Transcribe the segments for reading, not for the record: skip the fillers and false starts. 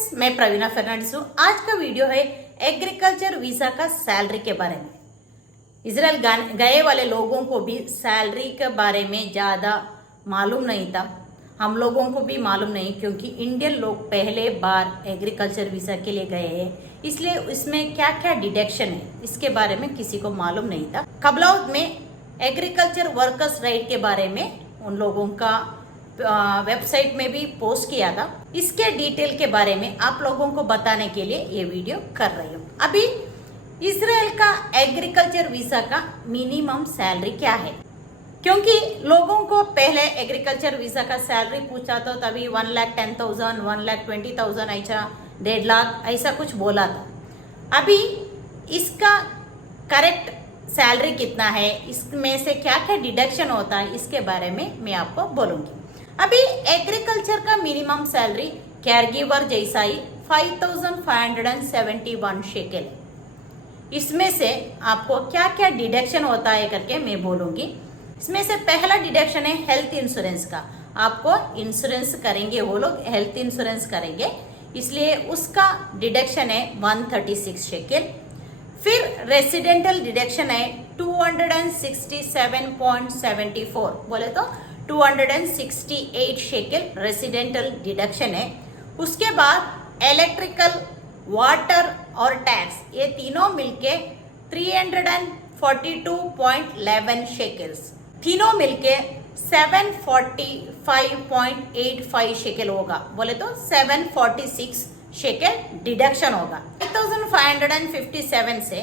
Friends, मैं प्रवीणा फर्नांडिस हूँ। आज का वीडियो है एग्रीकल्चर वीजा का सैलरी के बारे में। इजराइल गए वाले लोगों को भी सैलरी के बारे में ज़्यादा मालूम नहीं था। हम लोगों को भी मालूम नहीं, क्योंकि इंडियन लोग पहले बार एग्रीकल्चर वीजा के लिए गए हैं, इसलिए इसमें क्या क्या डिडक्शन है इसके बारे में किसी को मालूम नहीं था। कबलाउद में एग्रीकल्चर वर्कर्स राइट के बारे में उन लोगों का वेबसाइट में भी पोस्ट किया था। इसके डिटेल के बारे में आप लोगों को बताने के लिए ये वीडियो कर रही हूँ। अभी इजराइल का एग्रीकल्चर वीजा का मिनिमम सैलरी क्या है, क्योंकि लोगों को पहले एग्रीकल्चर वीजा का सैलरी पूछा तो तभी 1,10,000, 1,20,000 ऐसा 1.5 लाख ऐसा कुछ बोला था। अभी इसका करेक्ट सैलरी कितना है, इसमें से क्या क्या डिडक्शन होता है, इसके बारे में मैं आपको बोलूंगी। अभी एग्रीकल्चर का मिनिमम सैलरी केयरगिवर जैसा ही 5,571 शेकेल। इसमें से आपको क्या क्या डिडक्शन होता है करके मैं बोलूंगी। इसमें से पहला डिडक्शन है हेल्थ इंश्योरेंस का। आपको इंश्योरेंस करेंगे, वो लोग हेल्थ इंश्योरेंस करेंगे, इसलिए उसका डिडक्शन है 136 शेकेल। फिर रेसिडेंटल डिडक्शन है 267.74, बोले तो 268 शेकेल रेसिडेंटल डिडक्शन है। उसके बाद इलेक्ट्रिकल, वाटर और टैक्स, ये तीनों मिलके 342.11 शेकेल्स, तीनों मिलके 745.85 शेकेल होगा, बोले तो 746 शेकेल डिडक्शन होगा। 8,557 से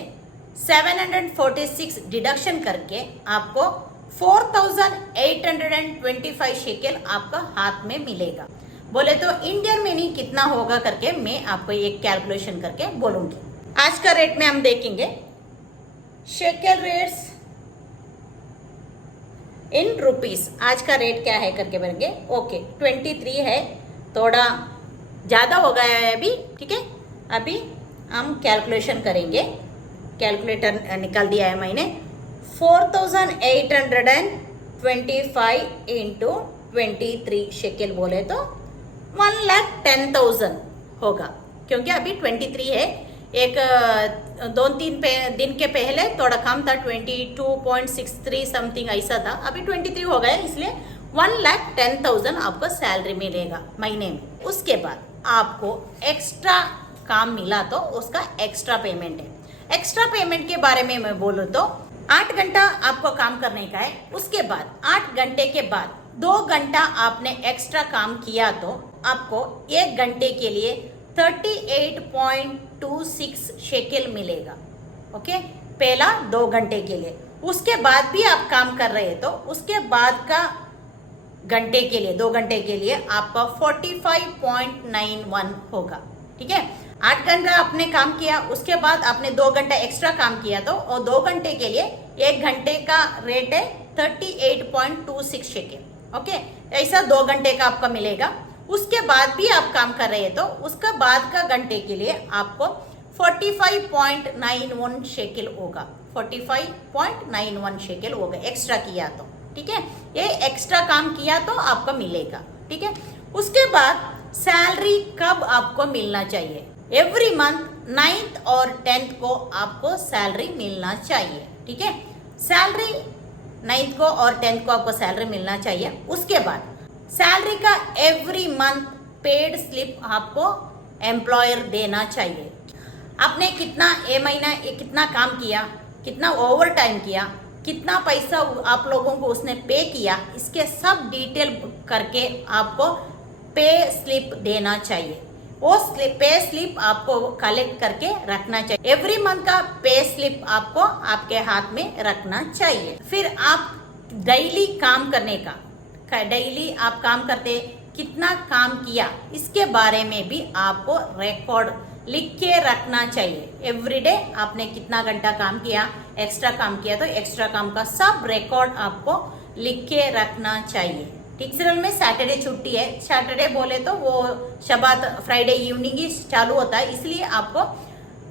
746 डिडक्शन करके आपको 4,825 शेकेल आपका हाथ में मिलेगा। बोले तो इंडियन मनी कितना होगा करके मैं आपको एक कैलकुलेशन करके बोलूंगी। आज का रेट में हम देखेंगे शेकेल रेट्स इन रुपीस। आज का रेट क्या है करके बोलेंगे। ओके, 23 है, थोड़ा ज़्यादा हो गया है अभी, ठीक है। अभी हम कैलकुलेशन करेंगे। कैलकुलेटर निकाल दिया है मैंने। 4,825 इंटू 23 शेकेल बोले तो 1,10,000 होगा, क्योंकि अभी 23 है। एक 2-3 दिन के पहले थोड़ा कम था, 22.63 समथिंग ऐसा था, अभी 23 हो गया, इसलिए 1,10,000 आपको सैलरी मिलेगा महीने में। उसके बाद आपको एक्स्ट्रा काम मिला तो उसका एक्स्ट्रा पेमेंट है। एक्स्ट्रा पेमेंट के बारे में मैं बोलूँ तो 8 घंटा आपको काम करने का है। उसके बाद 8 घंटे के बाद 2 घंटा आपने एक्स्ट्रा काम किया तो आपको 1 घंटे के लिए 38.26 शेकेल मिलेगा। ओके, पहला 2 घंटे के लिए। उसके बाद भी आप काम कर रहे हैं तो उसके बाद का घंटे के लिए, 2 घंटे के लिए आपका 45.91 होगा, ठीक है। 8 घंटा आपने काम किया, उसके बाद आपने 2 घंटा एक्स्ट्रा काम किया तो, और 2 घंटे के लिए 1 घंटे का रेट है 38.26 शेकेल। ओके, ऐसा 2 घंटे का आपका मिलेगा। उसके बाद भी आप काम कर रहे हैं तो उसका बाद का घंटे के लिए आपको 45.91 शेकेल होगा। 45.91 शेकेल होगा एक्स्ट्रा किया तो, ठीक है। ये एक्स्ट्रा काम किया तो आपको मिलेगा, ठीक है। उसके बाद सैलरी कब आपको मिलना चाहिए? एवरी मंथ 9th और 10th को आपको सैलरी मिलना चाहिए, ठीक है। सैलरी 9th को और 10th को आपको सैलरी मिलना चाहिए। उसके बाद सैलरी का एवरी मंथ पेड स्लिप आपको एम्प्लॉयर देना चाहिए। आपने कितना ए महीना कितना काम किया, कितना ओवर टाइम किया, कितना पैसा आप लोगों को उसने पे किया, इसके सब डिटेल करके आपको पे स्लिप देना चाहिए। वो पे स्लिप आपको कलेक्ट करके रखना चाहिए। एवरी मंथ का पे स्लिप आपको आपके हाथ में रखना चाहिए। फिर आप डेली काम करने का, डेली आप काम करते कितना काम किया, इसके बारे में भी आपको रिकॉर्ड लिख के रखना चाहिए। एवरीडे आपने कितना घंटा काम किया, एक्स्ट्रा काम किया तो एक्स्ट्रा काम का सब रिकॉर्ड आपको लिख के रखना चाहिए। इजराइल में सैटरडे छुट्टी है। सैटरडे बोले तो वो शबात फ्राइडे इवनिंग ही चालू होता है, इसलिए आपको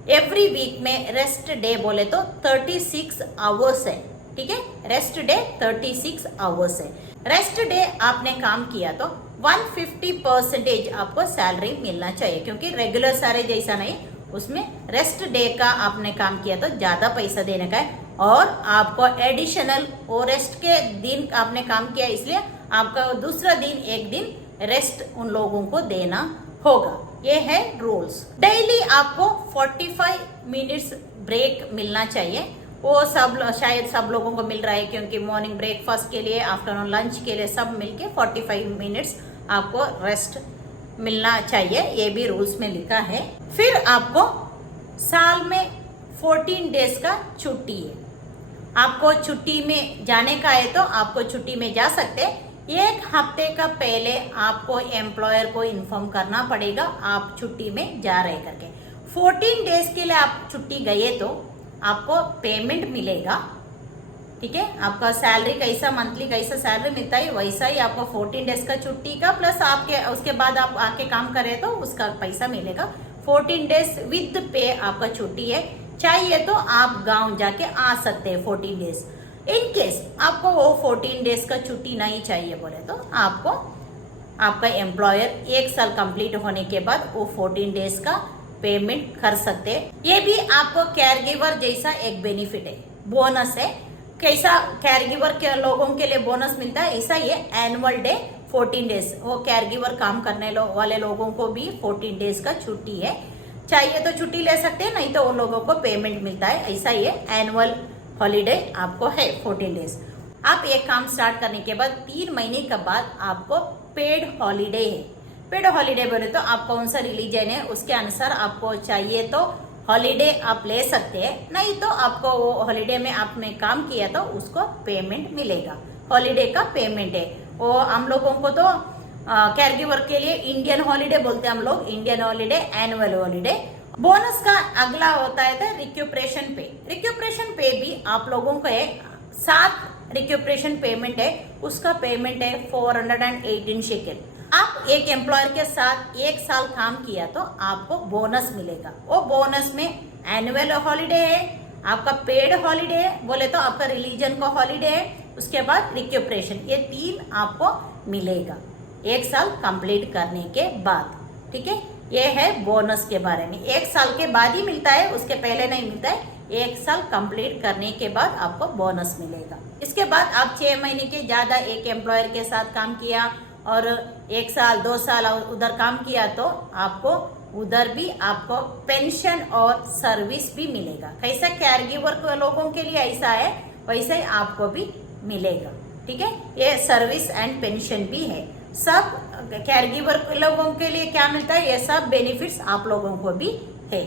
एवरी वीक में रेस्ट डे बोले तो 36 आवर्स है, ठीक है। रेस्ट डे 36 आवर्स है। रेस्ट डे आपने काम किया तो 150% आपको सैलरी मिलना चाहिए, क्योंकि रेगुलर सैलरी जैसा नहीं, उसमें रेस्ट डे का आपने काम किया तो ज़्यादा पैसा देने का है, और आपको एडिशनल वो रेस्ट के दिन आपने काम किया इसलिए आपका दूसरा दिन एक दिन रेस्ट उन लोगों को देना होगा। ये है रूल्स। डेली आपको 45 मिनट्स ब्रेक मिलना चाहिए। वो शायद सब लोगों को मिल रहा है, क्योंकि मॉर्निंग ब्रेकफास्ट के लिए, आफ्टरनून लंच के लिए सब मिलके 45 मिनट्स आपको रेस्ट मिलना चाहिए, ये भी रूल्स में लिखा है। फिर आपको साल में 14 डेज का छुट्टी है। आपको छुट्टी में जाने का है तो आपको छुट्टी में जा सकते हैं। एक हफ्ते का पहले आपको एम्प्लॉयर को इन्फॉर्म करना पड़ेगा आप छुट्टी में जा रहे करके। 14 डेज के लिए आप छुट्टी गए तो आपको पेमेंट मिलेगा, ठीक है। आपका सैलरी कैसा मंथली कैसा सैलरी मिलता है वैसा ही आपको 14 डेज का छुट्टी का प्लस आपके उसके बाद आप आके काम करें तो उसका पैसा मिलेगा। 14 डेज विद पे आपका छुट्टी है। चाहिए तो आप गांव जाके आ सकते हैं 14 डेज। इन केस आपको वो 14 डेज का छुट्टी नहीं चाहिए बोले तो आपको आपका एम्प्लॉयर 1 साल कंप्लीट होने के बाद वो 14 डेज का पेमेंट कर सकते हैं। ये भी आपको केयर गिवर जैसा एक बेनिफिट है, बोनस है। कैसा केयर गिवर के लोगों के लिए बोनस मिलता है, ऐसा ये एनुअल डे 14 डेज वो केयर गिवर काम करने वाले लोगों को भी 14 डेज का छुट्टी है। चाहिए तो छुट्टी ले सकते हैं, नहीं तो उन लोगों को पेमेंट मिलता है। ऐसा ये एनुअल हॉलीडे आपको है 14 डेज। आप एक काम स्टार्ट करने के बाद 3 महीने के बाद आपको पेड हॉलीडे है। पेड हॉलीडे बोले तो आप कौन सा रिलीजन है उसके अनुसार आपको चाहिए तो हॉलीडे आप ले सकते हैं, नहीं तो आपको वो हॉलीडे में आपने काम किया तो उसको पेमेंट मिलेगा। हॉलीडे का पेमेंट है वो हम लोगों को तो केयर गिवर के लिए इंडियन हॉलीडे बोलते हैं हम लोग, Indian holiday, annual holiday. Bonus का अगला होता है रिक्यूपरेशन पे। रिक्यूपरेशन पे भी आप लोगों को 7 रिक्यूपरेशन पेमेंट है, उसका पेमेंट है 418 शेकेल। आप एक एम्प्लॉयर के साथ 1 साल काम किया तो आपको बोनस मिलेगा। वो बोनस में एनुअल हॉलीडे है, आपका पेड हॉलीडे है बोले तो आपका रिलीजन का हॉलीडे है, उसके बाद रिक्यूपरेशन, ये 3 आपको मिलेगा 1 साल कंप्लीट करने के बाद, ठीक है। ये है बोनस के बारे में। 1 साल के बाद ही मिलता है, उसके पहले नहीं मिलता है। 1 साल कंप्लीट करने के बाद आपको बोनस मिलेगा। इसके बाद आप 6 महीने के ज्यादा एक एम्प्लॉयर के साथ काम किया और 1 साल 2 साल उधर काम किया तो आपको उधर भी आपको पेंशन और सर्विस भी मिलेगा। कैसा केयर गिवर लोगों के लिए ऐसा है वैसे ही आपको भी मिलेगा, ठीक है। ये सर्विस एंड पेंशन भी है। सब केयर गिवर लोगों के लिए क्या मिलता है, ये सब बेनिफिट्स आप लोगों को भी है।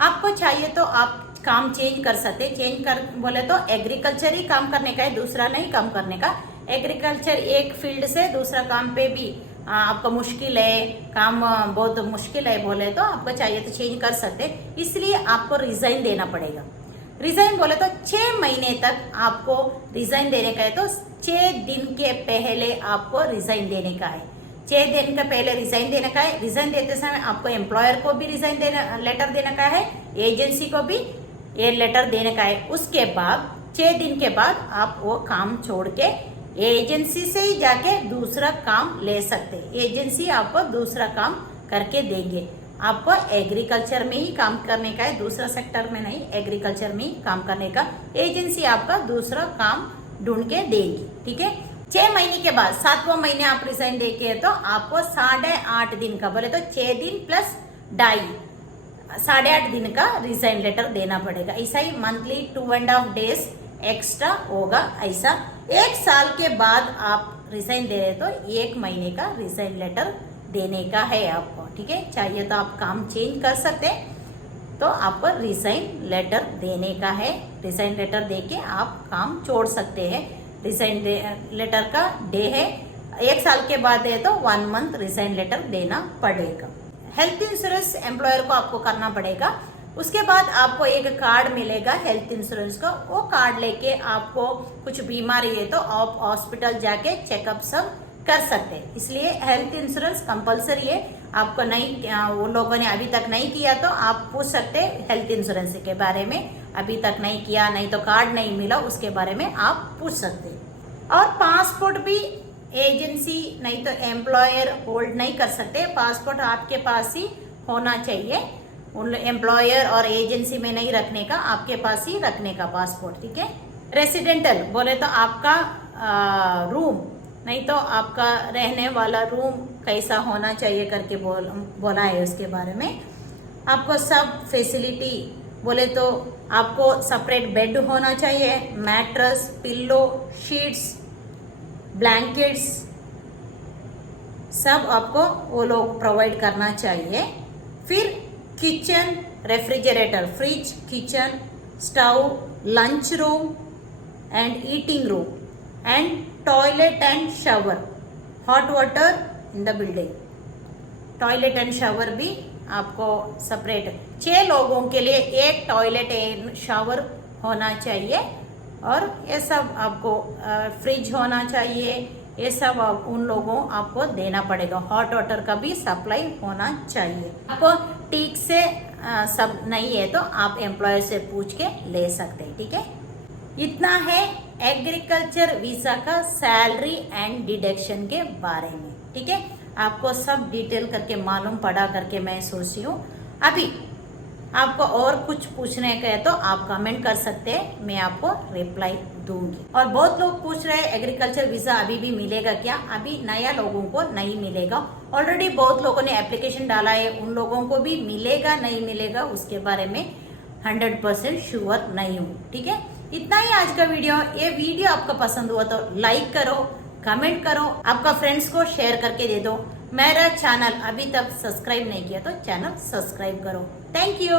आपको चाहिए तो आप काम चेंज कर सकते। चेंज कर बोले तो एग्रीकल्चर ही काम करने का है, दूसरा नहीं काम करने का। एग्रीकल्चर एक फील्ड से दूसरा काम पे भी आपका मुश्किल है, काम बहुत मुश्किल है बोले तो आपको चाहिए तो चेंज कर सकते, इसलिए आपको रिजाइन देना पड़ेगा। रिजाइन बोले तो 6 महीने तक आपको रिजाइन देने का है, तो 6 दिन के पहले आपको रिजाइन देने का है। 6 दिन के पहले रिजाइन देने का है। रिजाइन देते समय आपको एम्प्लॉयर को भी रिजाइन देना लेटर देने का है, एजेंसी को भी ये लेटर देने का है। उसके बाद 6 दिन के बाद आप वो काम छोड़ के एजेंसी से ही जाके दूसरा काम ले सकते। एजेंसी आपको दूसरा काम करके देंगे। आपको एग्रीकल्चर में ही काम करने का है, दूसरा सेक्टर में नहीं, एग्रीकल्चर में ही काम करने का। एजेंसी आपका दूसरा काम ढूंढ के देगी, ठीक है। 6 महीने के बाद 7वां महीने आप रिजाइन देके तो आपको 8.5 दिन का बोले तो 6 दिन प्लस 8.5 दिन का रिजाइन लेटर देना पड़ेगा। ऐसा ही मंथली 2.5 डेज एक्स्ट्रा होगा। ऐसा 1 साल के बाद आप रिजाइन दे रहे तो 1 महीने का रिजाइन लेटर देने का है आपको, ठीक है। चाहिए तो आप काम चेंज कर सकते हैं, तो आपको रिजाइन लेटर देने का है। रिजाइन लेटर देके आप काम छोड़ सकते हैं। रिजाइन लेटर का डे है 1 साल के बाद है तो 1 मंथ रिजाइन लेटर देना पड़ेगा। हेल्थ इंश्योरेंस एम्प्लॉयर को आपको करना पड़ेगा। उसके बाद आपको एक कार्ड मिलेगा हेल्थ इंश्योरेंस का। वो कार्ड लेके आपको कुछ बीमारी है तो आप हॉस्पिटल जाके चेकअप सब कर सकते हैं। इसलिए हेल्थ इंश्योरेंस कंपलसरी है। आपको नहीं वो लोगों ने अभी तक नहीं किया तो आप पूछ सकते हैं हेल्थ इंश्योरेंस के बारे में। अभी तक नहीं किया, नहीं तो कार्ड नहीं मिला, उसके बारे में आप पूछ सकते हैं। और पासपोर्ट भी एजेंसी नहीं तो एम्प्लॉयर होल्ड नहीं कर सकते, पासपोर्ट आपके पास ही होना चाहिए, उन एम्प्लॉयर और एजेंसी में नहीं रखने का, आपके पास ही रखने का पासपोर्ट, ठीक है। रेसिडेंटल बोले तो आपका रूम नहीं तो आपका रहने वाला रूम कैसा होना चाहिए करके बोला है उसके बारे में। आपको सब फैसिलिटी बोले तो आपको सेपरेट बेड होना चाहिए, मैट्रेस, पिल्लो, शीट्स, ब्लैंकेट्स सब आपको वो लोग प्रोवाइड करना चाहिए। फिर kitchen, refrigerator, fridge, kitchen, stove, lunch room and eating room and toilet and shower, hot water in the building. Toilet and shower भी आपको सेपरेट 6 लोगों के लिए एक टॉयलेट एंड शावर होना चाहिए। और ये सब आपको फ्रिज होना चाहिए, ये सब उन लोगों आपको देना पड़ेगा। हॉट वाटर का भी सप्लाई होना चाहिए। आपको ठीक से सब नहीं है तो आप एम्प्लॉयर से पूछ के ले सकते हैं, ठीक है। इतना है एग्रीकल्चर वीजा का सैलरी एंड डिडक्शन के बारे में, ठीक है। आपको सब डिटेल करके मालूम पड़ा करके मैं सोची हूँ। अभी आपको और कुछ पूछने का है तो आप कमेंट कर सकते हैं, मैं आपको रिप्लाई दूंगी। और बहुत लोग पूछ रहे हैं एग्रीकल्चर वीजा अभी भी मिलेगा क्या? अभी नया लोगों को नहीं मिलेगा। ऑलरेडी बहुत लोगों ने एप्लीकेशन डाला है, उन लोगों को भी मिलेगा नहीं मिलेगा उसके बारे में 100% श्योर नहीं हूँ, ठीक है। इतना ही आज का वीडियो। ये वीडियो आपको पसंद हुआ तो लाइक करो, कमेंट करो, आपका फ्रेंड्स को शेयर करके दे दो। मेरा चैनल अभी तक सब्सक्राइब नहीं किया तो चैनल सब्सक्राइब करो। Thank you.